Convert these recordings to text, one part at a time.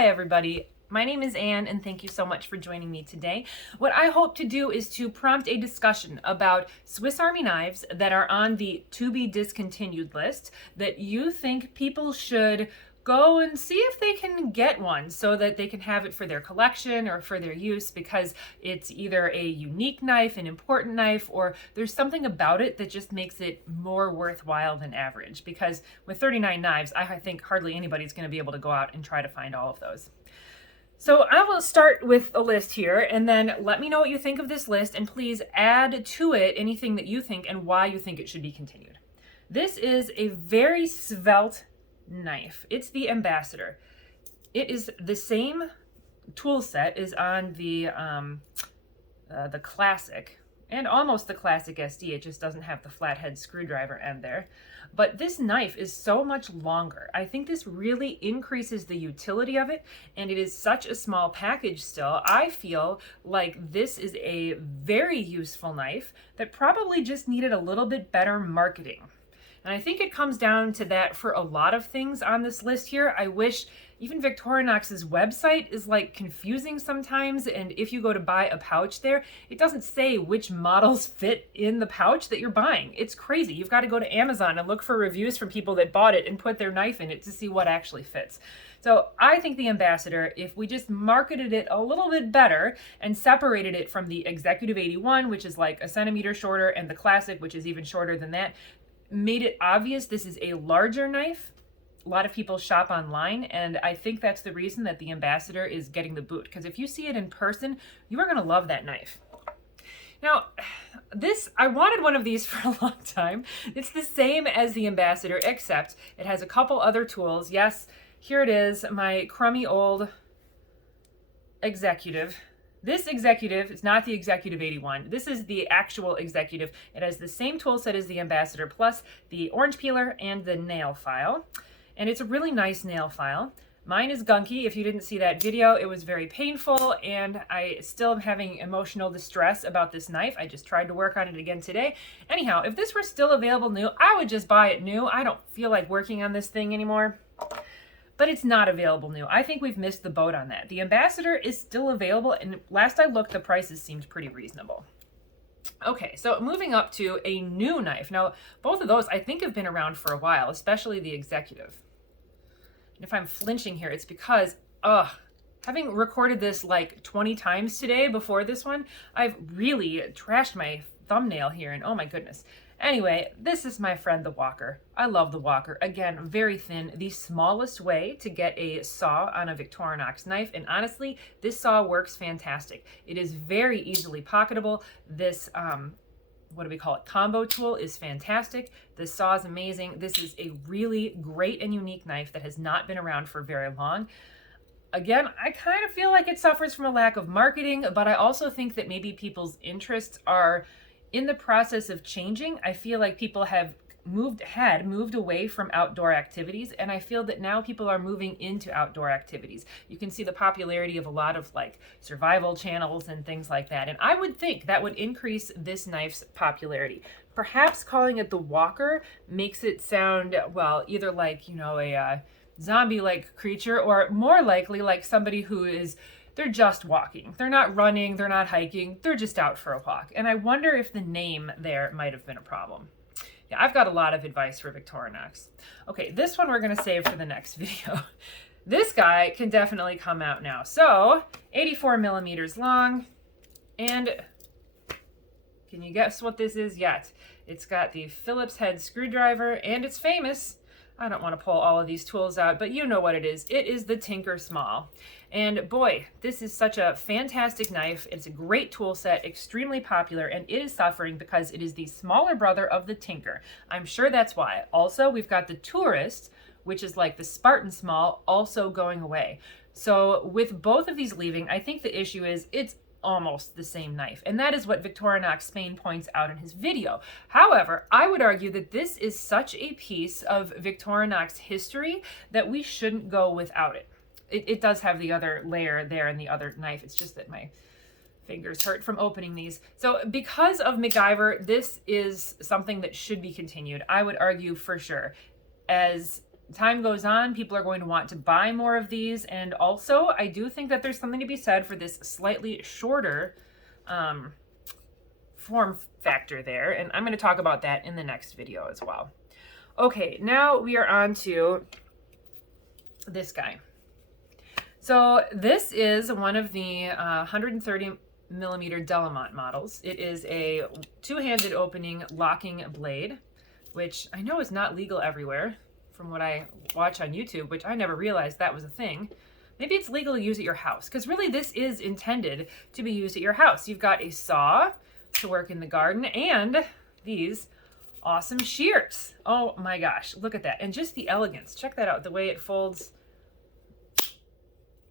Hi everybody, my name is Anne and thank you so much for joining me today. What I hope to do is to prompt a discussion about Swiss Army knives that are on the to be discontinued list that you think people should go and see if they can get one so that they can have it for their collection or for their use because it's either a unique knife, an important knife, or there's something about it that just makes it more worthwhile than average. Because with 39 knives, I think hardly anybody's going to be able to go out and try to find all of those. So I will start with a list here and then let me know what you think of this list and please add to it anything that you think and why you think it should be continued. This is a very svelte knife. It's the Ambassador. It is the same tool set as on the Classic and almost the Classic SD. It just doesn't have the flathead screwdriver end there. But this knife is so much longer. I think this really increases the utility of it, and it is such a small package still. I feel like this is a very useful knife that probably just needed a little bit better marketing. And I think it comes down to that for a lot of things on this list here. I wish even Victorinox's website is like confusing sometimes, and if you go to buy a pouch there, it doesn't say which models fit in the pouch that you're buying. It's crazy. You've got to go to Amazon and look for reviews from people that bought it and put their knife in it to see what actually fits. So I think the Ambassador, if we just marketed it a little bit better and separated it from the Executive 81, which is like a centimeter shorter, and the Classic, which is even shorter than that, made it obvious this is a larger knife. A lot of people shop online, and I think that's the reason that the Ambassador is getting the boot, because if you see it in person, you are going to love that knife. Now, I wanted one of these for a long time. It's the same as the Ambassador, except it has a couple other tools. Yes, here it is, my crummy old Executive. This Executive is not the Executive 81. This is the actual Executive. It has the same tool set as the Ambassador, plus the orange peeler and the nail file. And it's a really nice nail file. Mine is gunky. If you didn't see that video, it was very painful, and I still am having emotional distress about this knife. I just tried to work on it again today. Anyhow, if this were still available new, I would just buy it new. I don't feel like working on this thing anymore. But it's not available new. I think we've missed the boat on that. The Ambassador is still available, and last I looked, the prices seemed pretty reasonable. Okay, so moving up to a new knife. Now, both of those I think have been around for a while, especially the Executive. And if I'm flinching here, it's because, having recorded this like 20 times today before this one, I've really trashed my thumbnail here, and oh my goodness. Anyway, this is my friend the Walker. I love the Walker. Again, very thin, the smallest way to get a saw on a Victorinox knife, and honestly, this saw works fantastic. It is very easily pocketable. This, what do we call it, combo tool is fantastic. This saw is amazing. This is a really great and unique knife that has not been around for very long. Again, I kind of feel like it suffers from a lack of marketing, but I also think that maybe people's interests are in the process of changing. I feel like people have moved away from outdoor activities, and I feel that now people are moving into outdoor activities. You can see the popularity of a lot of like survival channels and things like that, and I would think that would increase this knife's popularity. Perhaps calling it the Walker makes it sound, well, either like, you know, a zombie-like creature, or more likely like somebody who is, they're just walking. They're not running, they're not hiking, they're just out for a walk. And I wonder if the name there might have been a problem. Yeah, I've got a lot of advice for Victorinox. Okay, this one we're gonna save for the next video. This guy can definitely come out now. So, 84 millimeters long, and can you guess what this is yet? It's got the Phillips head screwdriver, and it's famous. I don't want to pull all of these tools out, but you know what it is. It is the Tinker Small. And boy, this is such a fantastic knife. It's a great tool set, extremely popular, and it is suffering because it is the smaller brother of the Tinker. I'm sure that's why. Also, we've got the Tourist, which is like the Spartan Small, also going away. So with both of these leaving, I think the issue is it's almost the same knife, and that is what Victorinox Spain points out in his video. However, I would argue that this is such a piece of Victorinox history that we shouldn't go without it. It does have the other layer there and the other knife. It's just that my fingers hurt from opening these. So because of MacGyver, this is something that should be continued. I would argue for sure. As time goes on, people are going to want to buy more of these. And also, I do think that there's something to be said for this slightly shorter form factor there. And I'm going to talk about that in the next video as well. Okay, now we are on to this guy. So this is one of the 130 millimeter Delamonte models. It is a two-handed opening locking blade, which I know is not legal everywhere from what I watch on YouTube, which I never realized that was a thing. Maybe it's legal to use at your house, because really this is intended to be used at your house. You've got a saw to work in the garden and these awesome shears. Oh my gosh, look at that. And just the elegance. Check that out, the way it folds.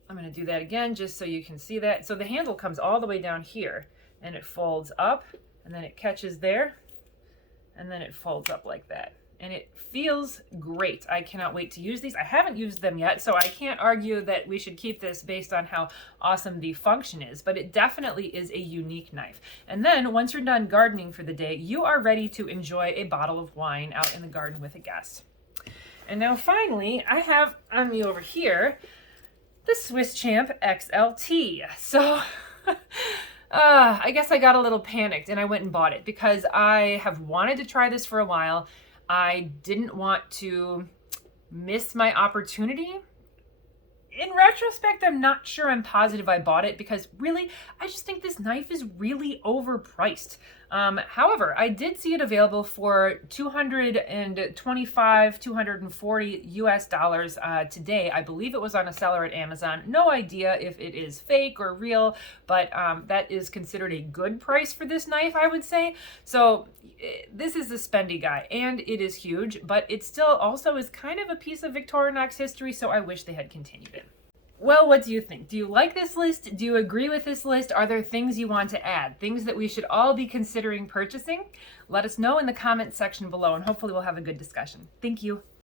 I'm going to do that again just so you can see that. So the handle comes all the way down here and it folds up and then it catches there and then it folds up like that. And it feels great. I cannot wait to use these. I haven't used them yet, so I can't argue that we should keep this based on how awesome the function is, but it definitely is a unique knife. And then once you're done gardening for the day, you are ready to enjoy a bottle of wine out in the garden with a guest. And now finally, I have on me over here the Swisschamp XLT. So I guess I got a little panicked and I went and bought it because I have wanted to try this for a while. I didn't want to miss my opportunity. In retrospect, I'm not sure I'm positive I bought it because really, I just think this knife is really overpriced. However, I did see it available for $225, $240 US today. I believe it was on a seller at Amazon. No idea if it is fake or real, but that is considered a good price for this knife, I would say. So this is a spendy guy and it is huge, but it still also is kind of a piece of Victorinox history, so I wish they had continued it. Well, what do you think? Do you like this list? Do you agree with this list? Are there things you want to add? Things that we should all be considering purchasing? Let us know in the comments section below and hopefully we'll have a good discussion. Thank you.